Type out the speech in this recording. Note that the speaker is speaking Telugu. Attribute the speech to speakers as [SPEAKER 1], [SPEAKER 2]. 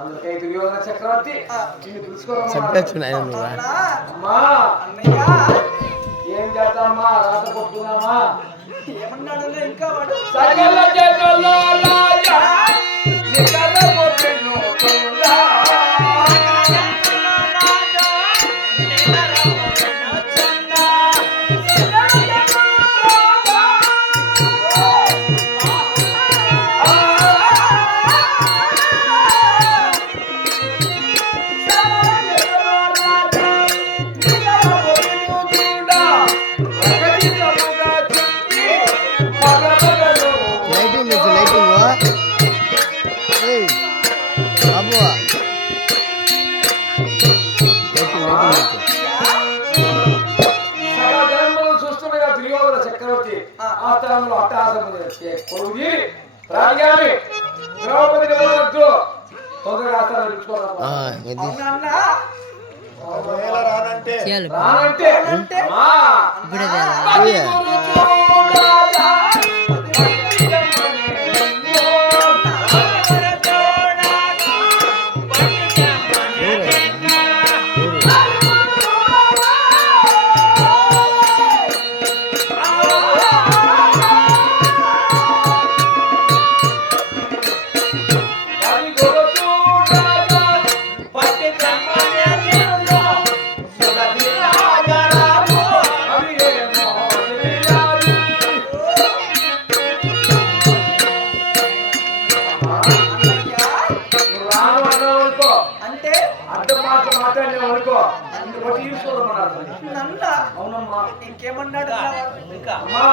[SPEAKER 1] అందుకే దుర్యోధన
[SPEAKER 2] చక్రవర్తి
[SPEAKER 3] అమ్మా
[SPEAKER 2] అన్నయ్య.
[SPEAKER 3] ఏం చేద్దామా రాత కొట్టుకున్నామా
[SPEAKER 2] ఏమన్నాడన్నా ఇంకా
[SPEAKER 3] దుర్యోధన చక్రవర్తి. ఆ. స్థలంలో అట్టహాసం కొడుకుది? రాజగారి. ద్రౌపది వదలొద్దు. తొందరగా ఆస్థానం
[SPEAKER 4] రానంటే.
[SPEAKER 3] రానంటే. అడ్డ మాట అనుకో అవునమ్మా.
[SPEAKER 2] ఇంకేమన్నాడు?
[SPEAKER 3] అమ్మా.